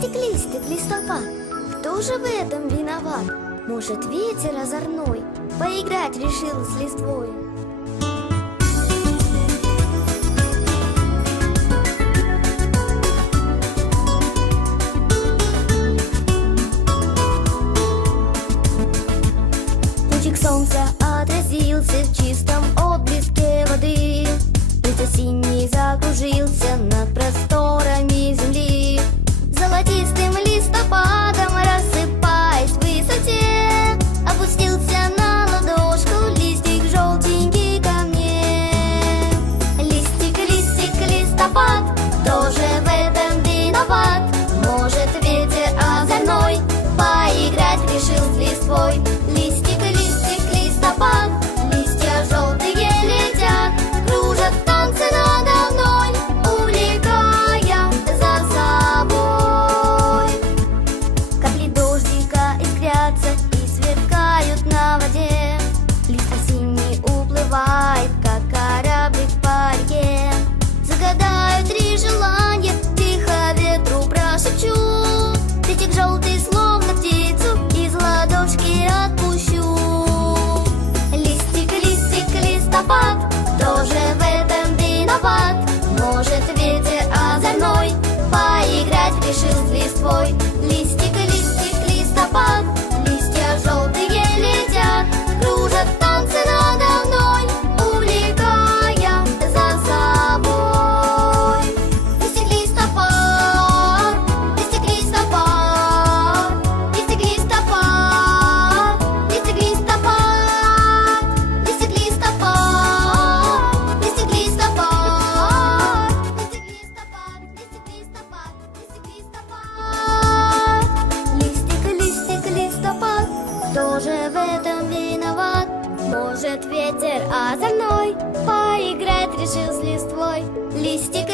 Листик, листик, листопад, кто же в этом виноват? Может, ветер озорной поиграть решил с листвой? Лучик солнца отразился в чистом отблеске воды. Лист осенний закружился над просторами земли. Золотистым листопадом, рассыпаясь в высоте, опустился на ладошку листик желтенький ко мне. Листик, листик, листопад, кто же в этом виноват? Может, ветер озорной поиграть решил с листвой? Листик, листик, листопад, листья желтые летят, кружат танцы надо мной, увлекая за собой. Капли дождика искрятся и сверкают на воде. Лист осенний уплывает, как кораблик по реке. Загадаю 3 желания, тихо ветру прошепчу. Листик желтый, словно птицу, из ладошки отпущу. Листик, листик, листопад, кто же в этом виноват? Может, ветер озорной поиграть решил с листвой? Листик, листик, листопад, листья желтые летят, кружат танцы надо мной, увлекая за собой. Листик, листопад, листик, листопад, листик, листопад, листик, листопад, листик, листопад, листик, листопад, листик, листопад, листик, листопад, листик, листопад. Листик, листик, листопад, кто же в этом виноват? Может, ветер озорной поиграть решил с листвой? Листик,